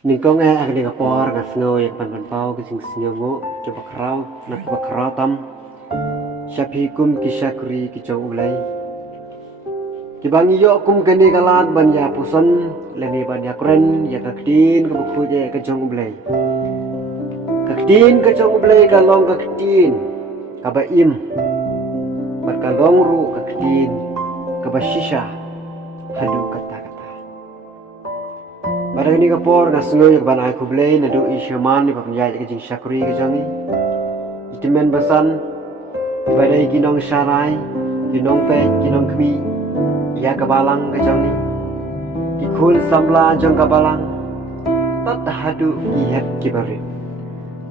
Ningkong ak ni kapor ka snow yak pan pau ke sing singo ke bakrau nak bakrau tam syapi kum ki syakri ki chong ulai ki bangi yo kum ke ni kalat ban ya puson leni ban ya kren ya ka ktin ke buku je ke chong ulai ka ktin ke chong ulai ka long ka ktin ka ba im bat ka long ru ka ktin ka ba shisha hadu kata pada ini kapor ngasngo yak ban ai kublei na do isyaman ni papnya yak jing syakri ke jangi itimen basan pada ginong syarai ginong pe ginong kmi ya kabalang ke jangi ikul samla jong kabalang tat hadu ihat kibari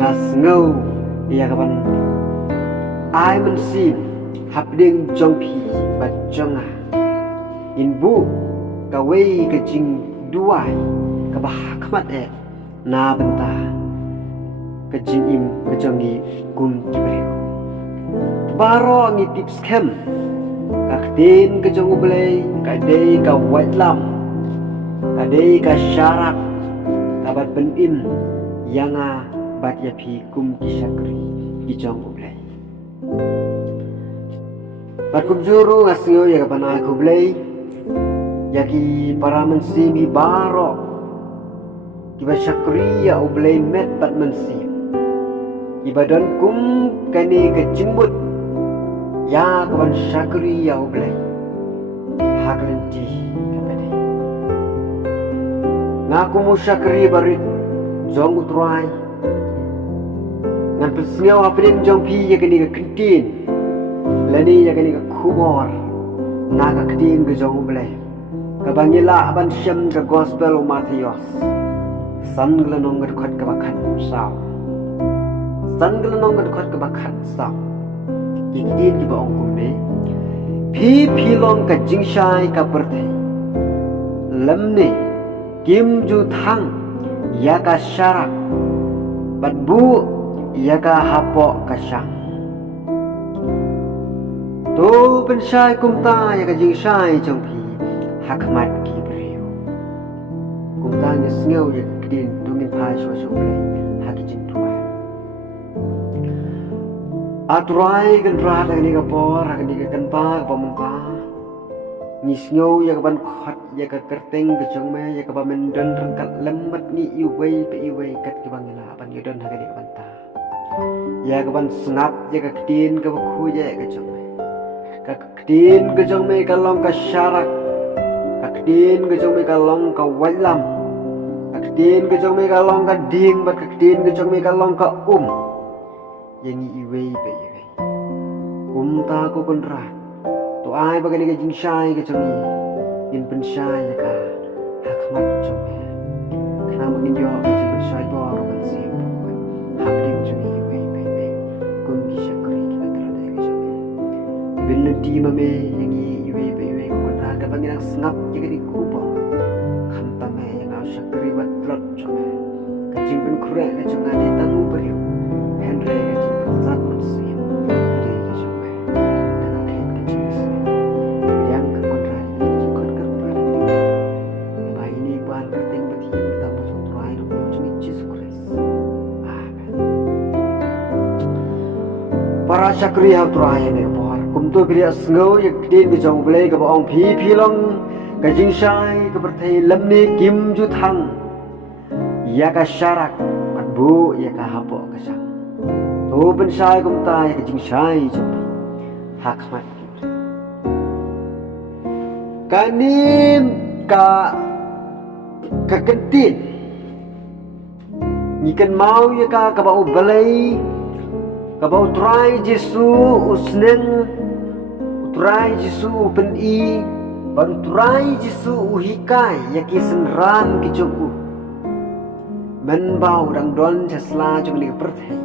ngasngo ya kaban ai mensim habding jongpi bat jonga inbu kawe ke jing duai kabahakmat na benta kejing im kejangi kum kibriu baro ngi tips kem kaktin kejong ublei kadei ka white lam kadei ka syarak kabat penim yang bat yapi kum kisakri kijong ublei bat kum juru ngasio ya kapan aku ublei yaki para mensimi baro kiba syakriya ublay met pat mensim ibadan kum kani kecimbut ya kawan syakriya ublay haglenti kapade ngaku mu syakri barit jong utrai ngan pesngaw apin jong pi ya kani kentin lani ya kani kubor naga kedin ke jong ublay kabangila aban syam ke gospel Matius san glanong gedkhat ke bakat sao san glanong gedkhat ke bakat sao ikdin ki baong kumbe pi long ka jingshai ka perthai lamne kim ju thang ya ka syarak badbu ya ka hapo ka syang to pensyai kumta ya ka jingshai jong pi hakmat kibriu kumtang sngew ya kedin tungin pai so ulai haki jintua atrai kan rata ni ka por ni ka kan pa ka pampa ni sngew ya ka ban khat ya ka kerteng ke jong me ya ka ba men dan rangkat lembat ni iwei pe iwei kat ki bangila ban yodon haka ni ka banta ya ka ban sngap ya ka kedin ka khu ya ka jong me ka kedin ke jong me ka long ka syarak kakdin ke jong me ka long ka walam kakdin ke jong me ka long ka ding bat kakdin ke jong me ka long ka yang iwei pe iwei ta ko konra to ai bagai ke jing shai ke jong in pen shai ka hakmat jong me kana mangin yo ke jing pen shai do ro ban sim hakdin jong iwei pe iwei kum ki shakri ki batra de ke jong me bin di ma me yang iwei pe iwei ko konra ka bangin ang snap jadi kubo kanta me yang au syakri bat lot jome kajing ben kure ka jonga de tangu beriu henry ka jing sat mensim de ka jome dan ken ka jing yang ka kontra jing kon ka par ba ini ban ka teng bat yang tamu jong trai do jing Jesus Christ amen para syakri ha trai ne por kum to bri asngau yak din ke jong blei ka ba ong pi long ka jing shai ka berthai lamni kim ju thang ya ka syarak adbu ya ka hapo ka sang to ben shai kum ta ya ka jing shai jom hakmat kanim ka kentin ni kan mau ya ka ba ublai ka ba utrai Jesu usnen utrai Jesu pen i baru turai Jesu uhikai yaki senran ki jogu men bau dang don chasla jong li perthai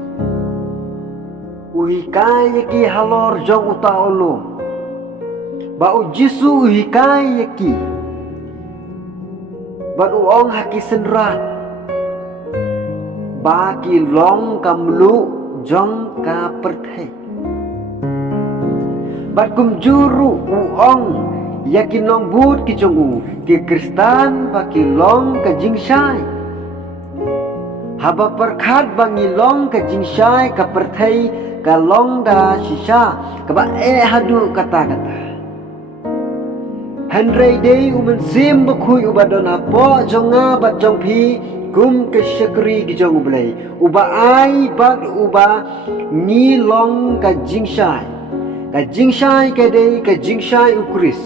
uhikai yaki halor jong uta ulu bau Jesu uhikai yaki baru ong haki senran baki long kamlu jong ka perthai bat kum juru uong yakin long but ki chongu ki kristan pa ki long ka jingshai haba perkat bangi long ka jingshai ka perthai ka long da shisha ka ba hadu kata-kata Handrai day sim bakhui ubadona po jonga bat jongpi kum ke syakri ki jong ublai uba ai bat uba ni long ka jingshai ka day ka jingshai ukris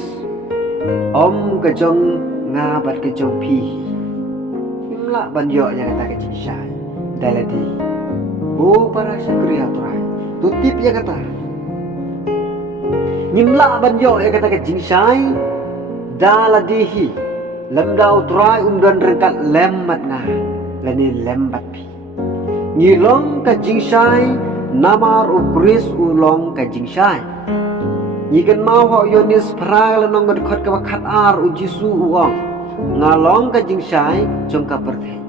om ka jong nga bat ka jongpi imla ban yo ya kata ka jingshai daladi o para syakri aturai tutip ya kata nimla ban yo ya kata ka jingshai daladihi lemdau trai dan rengkat lemmat nga lani lembat pi ngilong ka jingshai namar ukris ulong ka jingshai nyikan mau ho yonis prang lanong ngadkhot ka khat ar ujisu uong ngalong ka jingshai jong ka perthai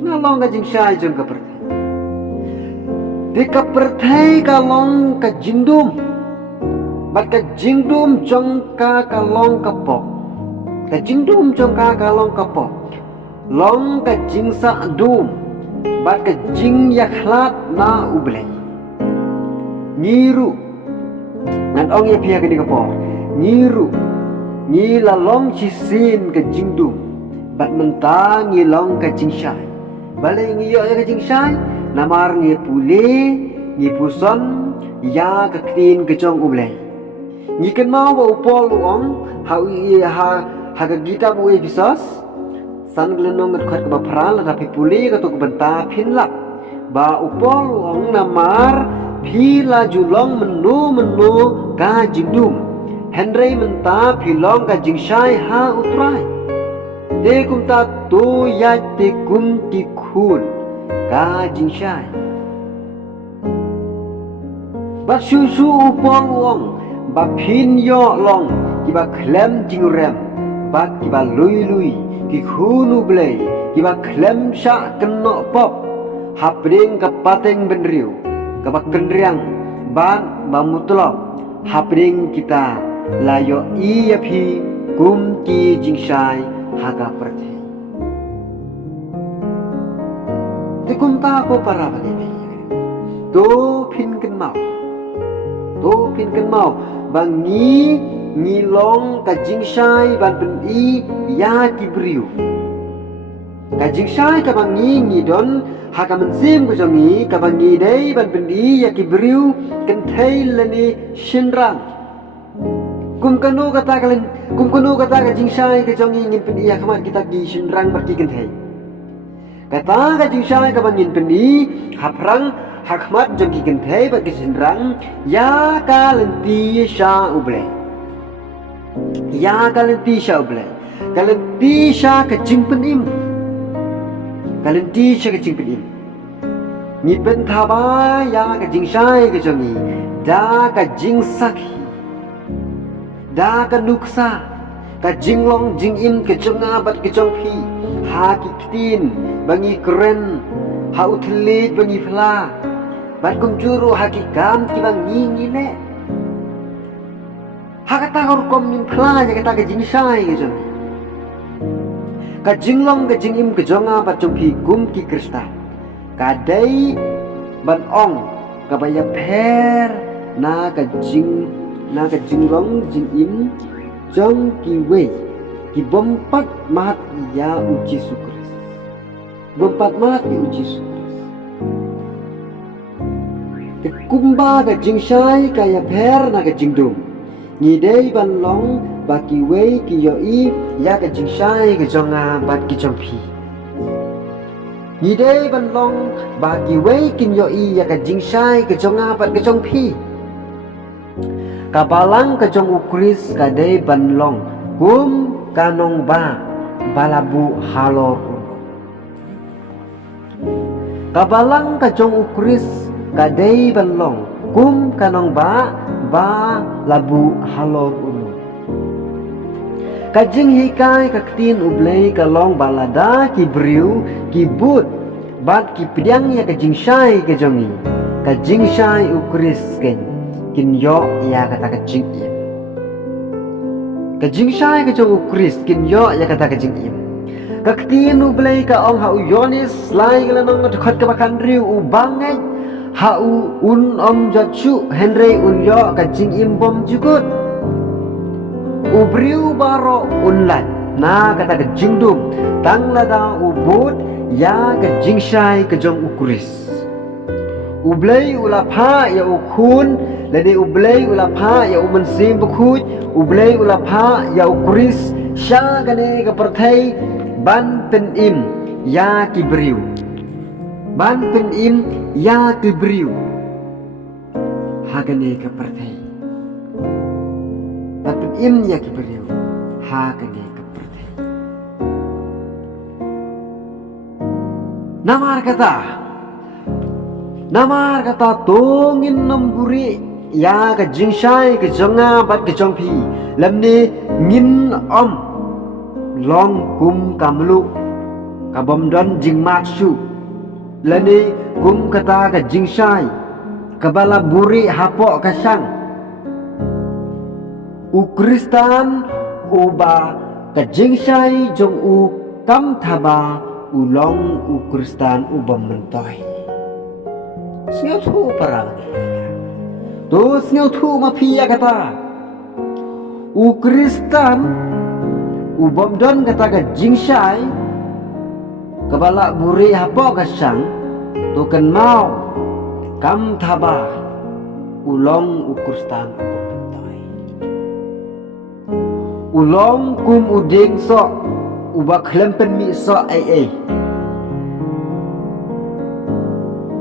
ngalong ka jingshai jong ka perthai di ka perthai ka long ka jingdum bat ka jingdum jong ka long ka pok ka jingdum jong ka long ka pok long ka jingsa dum bat ka jing yakhlat na ublai ngiru ngan ong ya pia ka di ka pok ngiru ngi la long chi sin ka jingdum bat menta ngi long ka jingshai balai ngi yo ya ka jingshai namar ngi pule ngi puson ya ka ktin ka jong ublai nyikan mau ba upol uong ha ka gita bu episas san glenong ngat ka ba pral tapi puli ka to benta phinlap ba upol uong namar phila julong menu ka jingdum henrei menta philong ka jingshai ha utrai de kumta to ya te kum ti khun ka jingshai ba su upol uong ba phin yo long ki ba klem jingrem ba ki ba lui ki khunu blei ki ba klem sha keno pop hapring ka pateng benriu ka ba kendriang ban ba mutlop hapring kita layo i ya phi kum ki jingshai haga perthi te kum ta ko para ba to phin ken mau bangi ngilong ka jingshai ban pen i ya kibriu ka jingshai ka bangi ngidon ha ka mensim ko jongi ka bangi dei ban pen i ya kibriu ken thai lani shinrang kum kanu kata ka jingshai ka jongi ngin pen i ya khamat kita gi shinrang berki ken thai kata ka jingshai ka bangin pen i haprang hakmat jogi genthai bagi sinrang ya kalenti sha uble kalenti sha ke jingpenim ni pen thaba ya ka jingshai ke jongi da ka jingsaki da ka nuksa ka jinglong jingim ke jonga bat ke jongpi ha kitin bangi keren ha utlit bangi fla bat kum juru hakikam kibang ngingile hakata hor kom min phla ya kata ka jingshai ke jong ka jinglong ka jingim ke jonga bat jongpi kum ki krista ka dai ban ong ka baya pher na ka jinglong jingim jong ki wei ki bompat mat ya uji sukris bompat mat ya uji sukris ke kumba ka jingshai ka ya pher na ka jingdum ni dei ban long ba ki wei ki yo i ya ka jingshai ka jonga bat ki jongpi ni dei ban long ba ki wei kin yo i ya ka jingshai ka jonga bat ka jongpi ka balang ka jong ukris ka dei ban long kum kanong ba balabu halor ka balang ka jong ukris kadai balong kum kanong ba labu halor ulu kajing hikai kaktin ublei kalong balada ki briu ki but bat ki pidyang ya kajing shai ke jongi kajing shai ukris kin yo ya kata kajing im kajing shai ke jong ukris kin yo ya kata kajing im Kaktiin ublay ka ong hau Yonis lai galanong ngadkhot ka bakan riu ubangay hau ong jacu Henry yo ka jing imbom jukut ubriu baro unlan na kata ka jingdum tang lada ubut ya ka jingshai ka jong ukuris ublay ulapha ya ukun lade ublay ulapha ya umansim bukhuj ublay ulapha ya ukuris sya gane ka perthai ban pen im ya kibriu ban pen im ya kibriu hagane ka perthai ban pen im ya kibriu hagane ka perthai namar kata tongin namburi ya ka jingshai ka jonga bat ka jongpi lamne ngin long kum kamlu kabom don jing matsu lani kum kata ka jingshai kabala buri hapo kasang ukristan uba ka jingshai jong u kam thaba ulong ukristan ubam mentoy snyo thu parang to snyo thu mafia kata ukristan ubom don kata ka jingshai kabala buri hapo kasang tuken mau kam thaba ulong ukurstan ubomtoy ulong kum uding so uba klempen mi so ai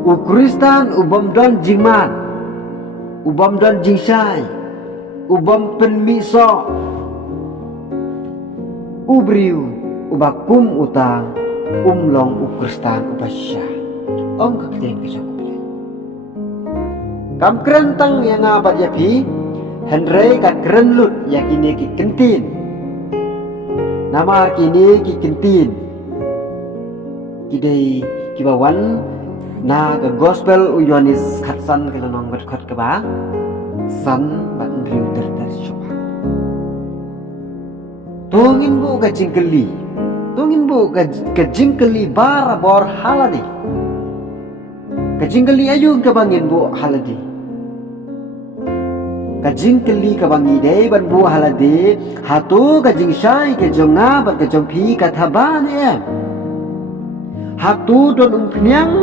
ukristan ubom don jingman ubom don jingshai ubom pen mi so ubriu ubakum utang umlong ukristan ubasya ong kakten ke jakuble kam kerentang yang abad yapi Henry ka kerenlut yakini ki kentin nama kini ki kentin kidai kibawan na ke gospel uyonis khatsan ke lanong ngot ke ba san ban riu ter coba tongin bu ka jingkeli bara bor haladi ka jingkeli ayu ka bangin bu haladi ka jingkeli ka bangi dei ban bu haladi hatu ka jingshai ke jonga ba ka jongpi ka thaban em hatu don umpnyang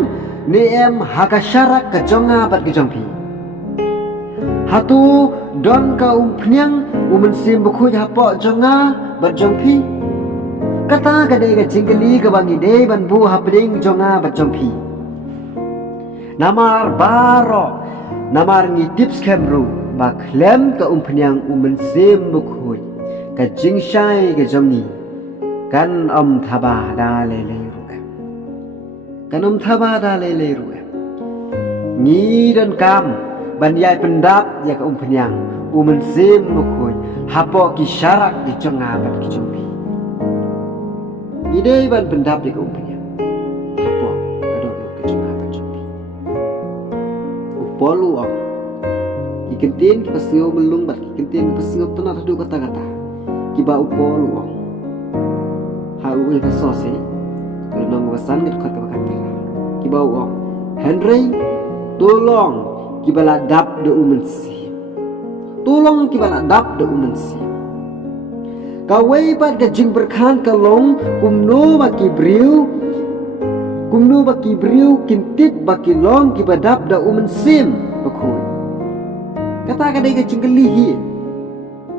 ne em hakasharak ka jonga ba ka jongpi hatu don ka umpnyang umensim bukhuj hapo jonga berjongpi kata kadai ka jingkeli ka bangi dei ban bu hapding jonga berjongpi namar baro namar ngitips kemru baklem ka umpnyang umensim bukhuj ka jingshai ka jongi kan thaba da lele ruem kan thaba da lele ruem ngi dan kam ban yai pendap ya ka umpnyang umensim bukhuj hapo ki syarak di jonga bat ki jongpi ide ban pendap di umpanya hapo kadon ki jonga bat jongpi upolu ki kentin ki pasio melung bat ki kentin ki pasio tuna tadu kata-kata ki ba upolu hau e pasose kalau nang wasan git kata kata ki ba Henry tolong ki bala dap de umensi tolong kibala dap de umensi kawai pat ka jing berkhan kalong kumno baki briu kintit baki long kibadap da umensim bakhui kata kadai ka jingkeli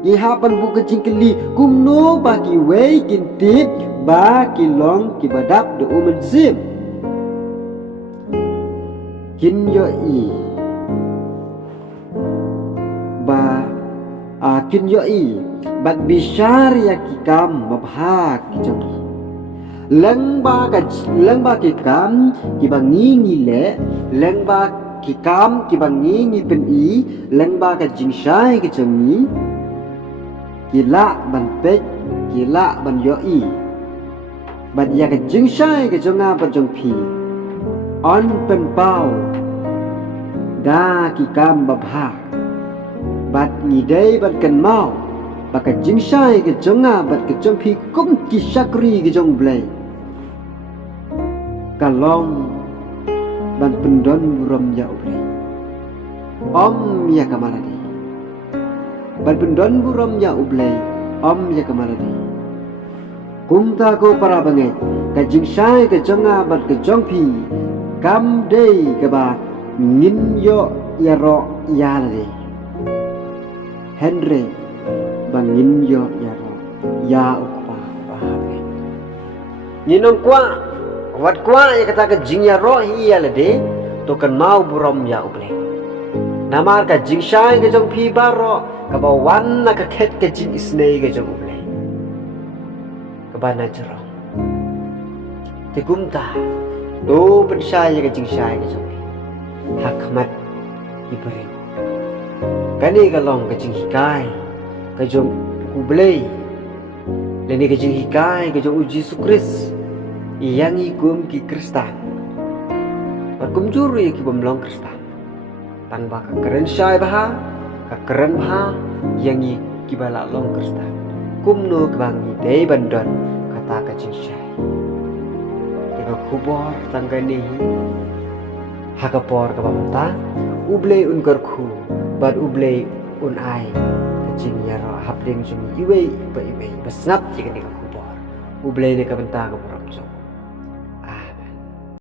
hi hapan bu ka jingkeli kumno baki wei kintit baki long kibadap da umensim kin yo i kin yoi bat bishar ya kikam babha ki jongi leng ba ki kam ki bangi le leng ba ki kam ki bangi pen i leng ba ka jingshai ki jongi ki la ban pek ki la ban yoi bat ya ka jingshai ki jonga ban jong pi on pen pau da ki kam babha bat ngidei ban kan mau baka jing shai ke jonga bat ke jong phi kum ki shakri ke jong blai kalong ban pendon buram ya ublai om ya kamaladi ban pendon buram ya ublai om ya kamaladi kumta ko para bangai ka jing shai ke jonga bat ke jong phi kam dei ke ba ngin yo ya ro ya le Henry bangin yo ya ro ya ukpa bahabe nyinon kwa wat kwa ya kata ke jing ya ro hi ya lede to kan mau burom ya uble namar ka jing shai ke jong phi baro ka ba wan na ka khet ke jing isne ke jong uble ka ba na jero te kumta do ben shai ke jing shai ke jong hakmat ibere kani ka long ka jing hikai ka jong ublei leni ka jing hikai ka jong uji sukris yang ikum ki kristan bakum juru ki bamlong kristan tanpa ka keren syai baha ka keren baha yang ki bala long kristan kumno kebangi dei bandon kata ka jing syai ka kubor tanggani hakapor ka bamta ublei unkar khu bad ublei un ai kacing ya ro hapding jumi iwe ba iwe basnap jika ni ka kubor ublei ni ka benta ka borom